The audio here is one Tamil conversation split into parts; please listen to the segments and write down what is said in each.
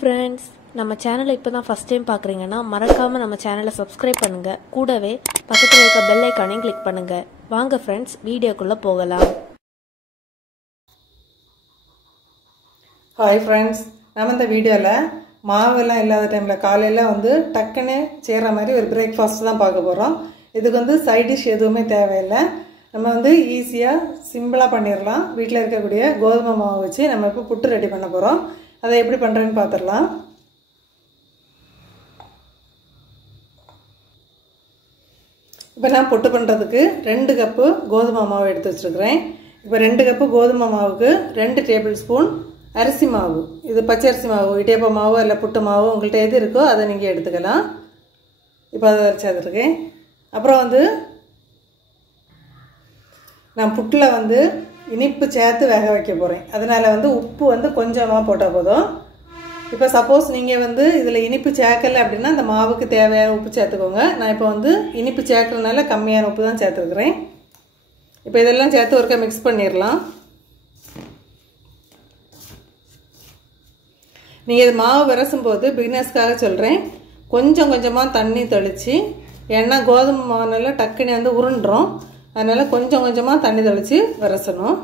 friends, நம்ம சேனலை இப்பதான் ஃபர்ஸ்ட் டைம் பார்க்கறீங்கன்னா மறக்காம நம்ம சேனலை சப்ஸ்கிரைப் பண்ணுங்க. கூடவே பக்கத்துல இருக்க பெல் ஐகானையும் கிளிக் பண்ணுங்க. வாங்க फ्रेंड्स, வீடியோக்குள்ள போகலாம். ஹாய் फ्रेंड्स, நம்ம இந்த வீடியோல மாவெல்லாம் இல்லாத டைம்ல காலையில டக்குன்னு செய்யற மாதிரி ஒரு பிரேக்ஃபாஸ்ட் தான் பார்க்க போறோம். இதுக்கு சைட் டிஷ் எதுவுமே தேவையில்லை. நம்ம ஈஸியா சிம்பிளா பண்ணிரலாம். வீட்ல இருக்கக்கூடிய கோதுமை மாவு வச்சு நம்ம இப்ப புட்டு ரெடி பண்ண போறோம். அதை எப்படி பண்றேன்னு பாத்துறலாம். இப்போ நான் புட்டு பண்றதுக்கு 2 கப் கோதுமை மாவு எடுத்து வச்சிருக்கேன். இப்போ 2 கப் கோதுமை மாவுக்கு 2 டேபிள் ஸ்பூன் அரிசி மாவு. இது பச்சரிசி மாவு, இடியாப்ப மாவு இல்ல புட்டு மாவு உங்கள்ட்ட எது இருக்கோ அதை நீங்க எடுத்துக்கலாம். இப்போ அதை அரைச்சு வச்சிருக்கேன். அப்புறம் நான் புட்டுல இனிப்பு சேர்த்து வேக வைக்க போறேன். அதனால உப்பு கொஞ்சமா போட்டா போதும். இப்போ சப்போஸ் நீங்க இதுல இனிப்பு சேர்க்கல அப்படின்னா அந்த மாவுக்கு தேவையான உப்பு சேர்த்துக்கோங்க. நான் இப்போ இனிப்பு சேர்க்கறதுனால கம்மியான உப்பு தான் சேர்த்துக்கிறேன். இப்போ இதெல்லாம் சேர்த்து ஒருக்கா மிக்ஸ் பண்ணிரலாம். நீங்க இது மாவு விரசும் போது பிகினர்ஸ்க்காக சொல்றேன், கொஞ்சம் கொஞ்சமா தண்ணி தெளிச்சு, ஏன்னா கோதுமை மாவுனால டக்குன்னு உருண்டுரும். அதனால கொஞ்சம் கொஞ்சமா தண்ணி தெளிச்சு விரசணும்.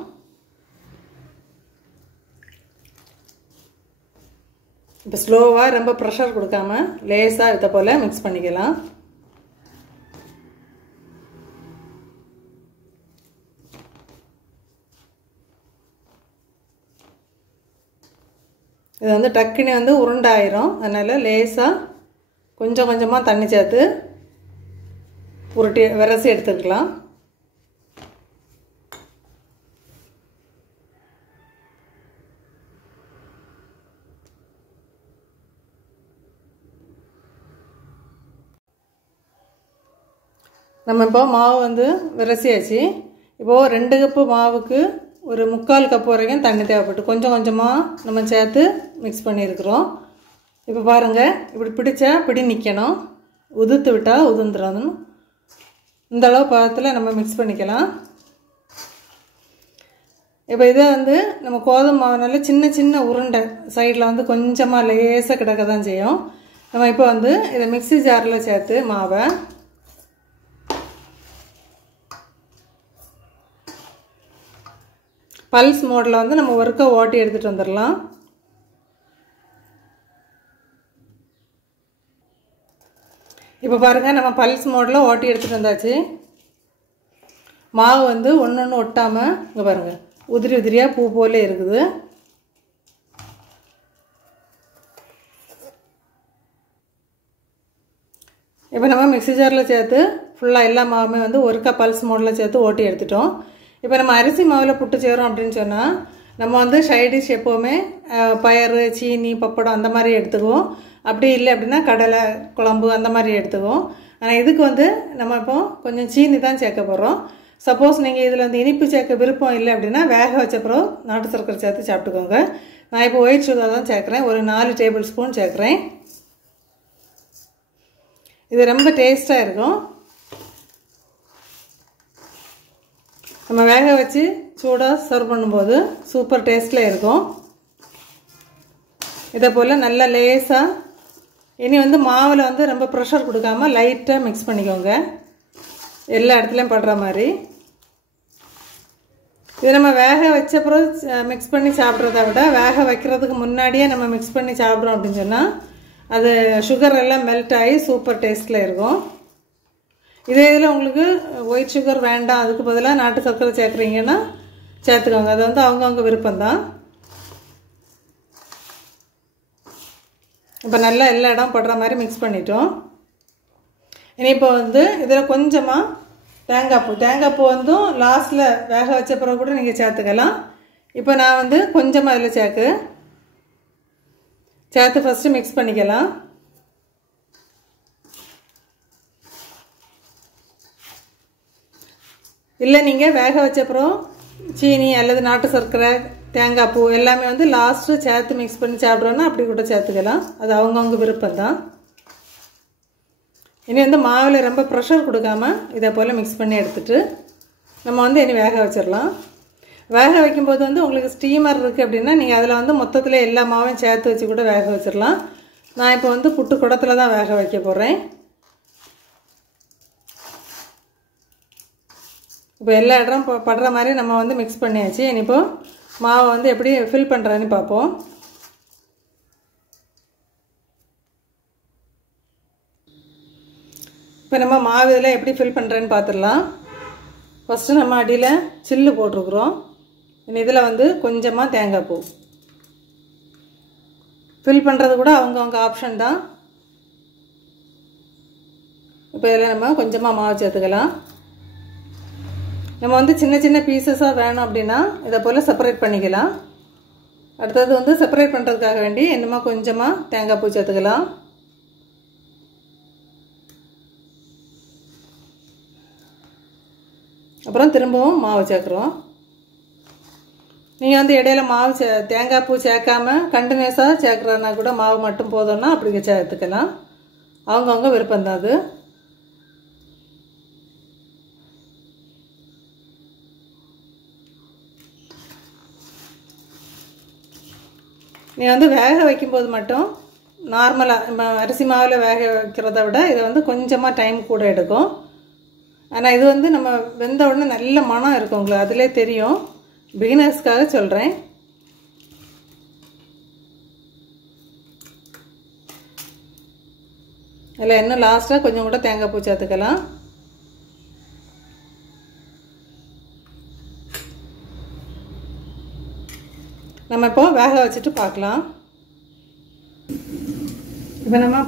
இப்போ ஸ்லோவா ரொம்ப பிரஷர் கொடுக்காம லேசா இத போல மிக்ஸ் பண்ணிக்கலாம். இது டக்குன்னு உருண்டாயிரும். அதனால லேசா கொஞ்சம் கொஞ்சமா தண்ணி சேர்த்து உருட்டி விரசி எடுத்துக்கலாம். நம்ம இப்போ மாவு விரசியாச்சு. இப்போ 2 கப் மாவுக்கு ஒரு 3/4 கப் வரைக்கும் தண்ணி தேவைப்பட்டு கொஞ்சம் கொஞ்சமாக நம்ம சேர்த்து மிக்ஸ் பண்ணியிருக்கிறோம். இப்போ பாருங்க, இப்படி பிடிச்சா பிடி நிற்கணும், உதுத்து விட்டால் உதுந்துடணும். இந்த அளவு பதத்தில் நம்ம மிக்ஸ் பண்ணிக்கலாம். இப்போ இதை நம்ம கோதுமை மாவுனால சின்ன சின்ன உருண்டை சைடில் கொஞ்சமாக லேசாக கிடக்க தான் செய்யும். நம்ம இப்போ இதை மிக்ஸி ஜாரில் சேர்த்து மாவை பல்ஸ் மோடில் நம்ம ஒருக்கா ஓட்டி எடுத்துட்டு வந்துடலாம். இப்போ பாருங்க, நம்ம பல்ஸ் மோடில் ஓட்டி எடுத்துட்டு வந்தாச்சு. மாவு ஒன்று ஒட்டாம இங்கே பாருங்க உதிரி உதிரியா பூ போல இருக்குது. இப்போ நம்ம மிக்ஸி ஜாரில் சேர்த்து ஃபுல்லாக எல்லா மாவுமே ஒருக்கா பல்ஸ் மோடில் சேர்த்து ஓட்டி எடுத்துட்டோம். இப்போ நம்ம அரிசி மாவில் புட்டு செய்கிறோம் அப்படின்னு சொன்னால் நம்ம சைட் டிஷ் எப்போவுமே பயறு, சீனி, பப்படம் அந்த மாதிரி எடுத்துக்குவோம். அப்படி இல்லை அப்படின்னா கடலை குழம்பு அந்த மாதிரி எடுத்துக்குவோம். ஆனால் இதுக்கு நம்ம இப்போ கொஞ்சம் சீனி தான் சேர்க்க போகிறோம். சப்போஸ் நீங்கள் இதில் இனிப்பு சேர்க்க விருப்பம் இல்லை அப்படின்னா வேக வச்சப்பறம் நாட்டு சர்க்கரை சேர்த்து சாப்பிட்டுக்கோங்க. நான் இப்போ ஒயிட் சுகர் தான் சேர்க்குறேன். ஒரு 4 டேபிள் ஸ்பூன் சேர்க்குறேன். இது ரொம்ப டேஸ்ட்டாக இருக்கும். நம்ம வேக வச்சு சூடாக சர்வ் பண்ணும்போது சூப்பர் டேஸ்ட்டில் இருக்கும். இதை போல் நல்லா லேசாக இனி மாவில் ரொம்ப ப்ரெஷர் கொடுக்காம லைட்டாக மிக்ஸ் பண்ணிக்கோங்க, எல்லா இடத்துலையும் படுற மாதிரி. இது நம்ம வேக வச்சப்புறம் மிக்ஸ் பண்ணி சாப்பிட்றத விட வேக வைக்கிறதுக்கு முன்னாடியே நம்ம மிக்ஸ் பண்ணி சாப்பிட்றோம் அப்படின்னு சொன்னால் அது சுகர் எல்லாம் மெல்ட் ஆகி சூப்பர் டேஸ்ட்டில் இருக்கும். இதே இதில் உங்களுக்கு ஒயிட் சுகர் வேண்டாம், அதுக்கு பதிலாக நாட்டு சர்க்கரை சேர்க்குறீங்கன்னா சேர்த்துக்கோங்க. அது அவங்கவுங்க விருப்பம்தான். இப்போ நல்லா எல்லா இடம் படுற மாதிரி மிக்ஸ் பண்ணிட்டோம். இனி இப்போ இதில் கொஞ்சமாக தேங்காய் பூ லாஸ்ட்டில் வேக வச்ச பிறகு கூட நீங்கள் சேர்த்துக்கலாம். இப்போ நான் கொஞ்சமாக அதில் சேர்த்து ஃபஸ்ட்டு மிக்ஸ் பண்ணிக்கலாம். இல்லை நீங்கள் வேக வச்சப்புறம் சீனி அல்லது நாட்டு சர்க்கரை, தேங்காய் பூ எல்லாமே லாஸ்ட்டு சேர்த்து மிக்ஸ் பண்ணி சாப்பிட்றோன்னா அப்படி கூட சேர்த்துக்கலாம். அது அவங்கவுங்க விருப்பம் தான். இனி மாவில் ரொம்ப ப்ரெஷர் கொடுக்காம இதை போல் மிக்ஸ் பண்ணி எடுத்துட்டு நம்ம இனி வேக வச்சிடலாம். வேக வைக்கும்போது வந்து உங்களுக்கு ஸ்டீமர் இருக்குது அப்படின்னா நீங்கள் அதில் வந்து மொத்தத்தில் எல்லா மாவையும் சேர்த்து வச்சு கூட வேக வச்சிடலாம். நான் இப்போ வந்து புட்டு குடத்தில் தான் வேக வைக்க போகிறேன். இப்போ எல்லா இடம் படுற மாதிரி நம்ம வந்து மிக்ஸ் பண்ணியாச்சு. இனிப்போ மாவை வந்து எப்படி ஃபில் பண்ணுறேன்னு பார்ப்போம். இப்போ நம்ம மாவு இதில் எப்படி ஃபில் பண்ணுறேன்னு பார்த்துடலாம். ஃபஸ்ட்டு நம்ம அடியில் சில்லு போட்டிருக்குறோம். இதில் வந்து கொஞ்சமாக தேங்காய் பூ ஃபில் பண்ணுறது கூட அவங்கவுங்க ஆப்ஷன் தான். இப்போ இதில் நம்ம கொஞ்சமாக மாவு சேர்த்துக்கலாம். நம்ம வந்து சின்ன சின்ன பீசஸாக வேணும் அப்படின்னா இதை போல் செப்பரேட் பண்ணிக்கலாம். அடுத்தது வந்து செப்பரேட் பண்ணுறதுக்காக வேண்டி இன்னுமா கொஞ்சமாக தேங்காய் பூ சேர்த்துக்கலாம். அப்புறம் திரும்பவும் மாவு சேர்க்குறோம். நீங்கள் வந்து இடையில மாவு தேங்காய் பூ சேர்க்காம கண்டினியூஸாக சேர்க்குறதுனா கூட மாவு மட்டும் போதும்னா அப்படி சேர்த்துக்கலாம். அவங்கவுங்க விருப்பம் அது. நீங்கள் வந்து வேக வைக்கும்போது மட்டும் நார்மலாக அரிசி மாவில் வேக வைக்கிறத விட இதை வந்து கொஞ்சமாக டைம் கூட எடுக்கும். ஆனால் இது வந்து நம்ம வெந்த உடனே நல்ல மனம் இருக்கும், உங்களுக்கு அதிலே தெரியும். பிகினர்ஸ்க்காக சொல்கிறேன். அதில் இன்னும் லாஸ்ட்டாக கொஞ்சம் கூட தேங்காய் பூ சேர்த்துக்கலாம். நம்ம இப்போ வேக வச்சுட்டு பார்க்கலாம். இப்போ நம்ம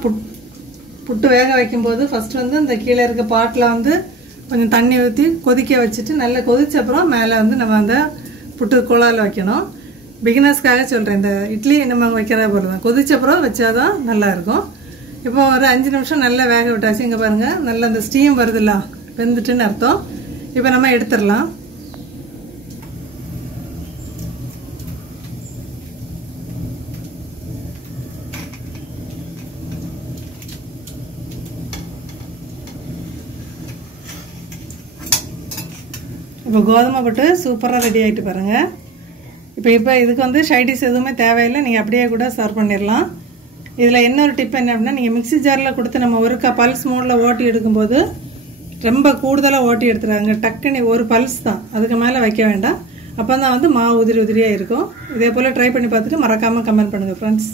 புட்டு வேக வைக்கும்போது ஃபஸ்ட்டு வந்து இந்த கீழே இருக்க பாட்டில் வந்து கொஞ்சம் தண்ணி ஊற்றி கொதிக்க வச்சுட்டு நல்லா கொதிச்ச அப்புறம் மேலே வந்து நம்ம அந்த புட்டு குழாயில் வைக்கணும். பிகினர்ஸ்க்காக சொல்கிறேன். இந்த இட்லி நம்ம வைக்கிறத போல தான் கொதிச்ச அப்புறம் வச்சாதான் நல்லாயிருக்கும். இப்போ ஒரு 5 நிமிஷம் நல்லா வேக விட்டாச்சு. இங்கே பாருங்கள், நல்லா அந்த ஸ்டீம் வருதுல்ல, வெந்துட்டுன்னு அர்த்தம். இப்போ நம்ம எடுத்துடலாம். இப்போ கோதுமை புட்டு சூப்பராக ரெடி ஆகிட்டு பாருங்கள். இப்போ இதுக்கு வந்து சைடிஷ் எதுவுமே தேவையில்லை, நீங்கள் அப்படியே கூட சர்வ் பண்ணிடலாம். இதில் இன்னொரு டிப் என்ன அப்படின்னா, நீங்கள் மிக்ஸி ஜாரில் கொடுத்து நம்ம ஒரு பல்ஸ் மோடில் ஓட்டி எடுக்கும்போது ரொம்ப கூடுதலாக ஓட்டி எடுத்துறாங்க. டக்குன்னு ஒரு பல்ஸ் தான், அதுக்கு மேலே வைக்க வேண்டாம். அப்போ தான் வந்து மாவு உதிரி உதிரியாக இருக்கும். இதே போல் ட்ரை பண்ணி பார்த்துட்டு மறக்காமல் கமெண்ட் பண்ணுங்கள் ஃப்ரெண்ட்ஸ்.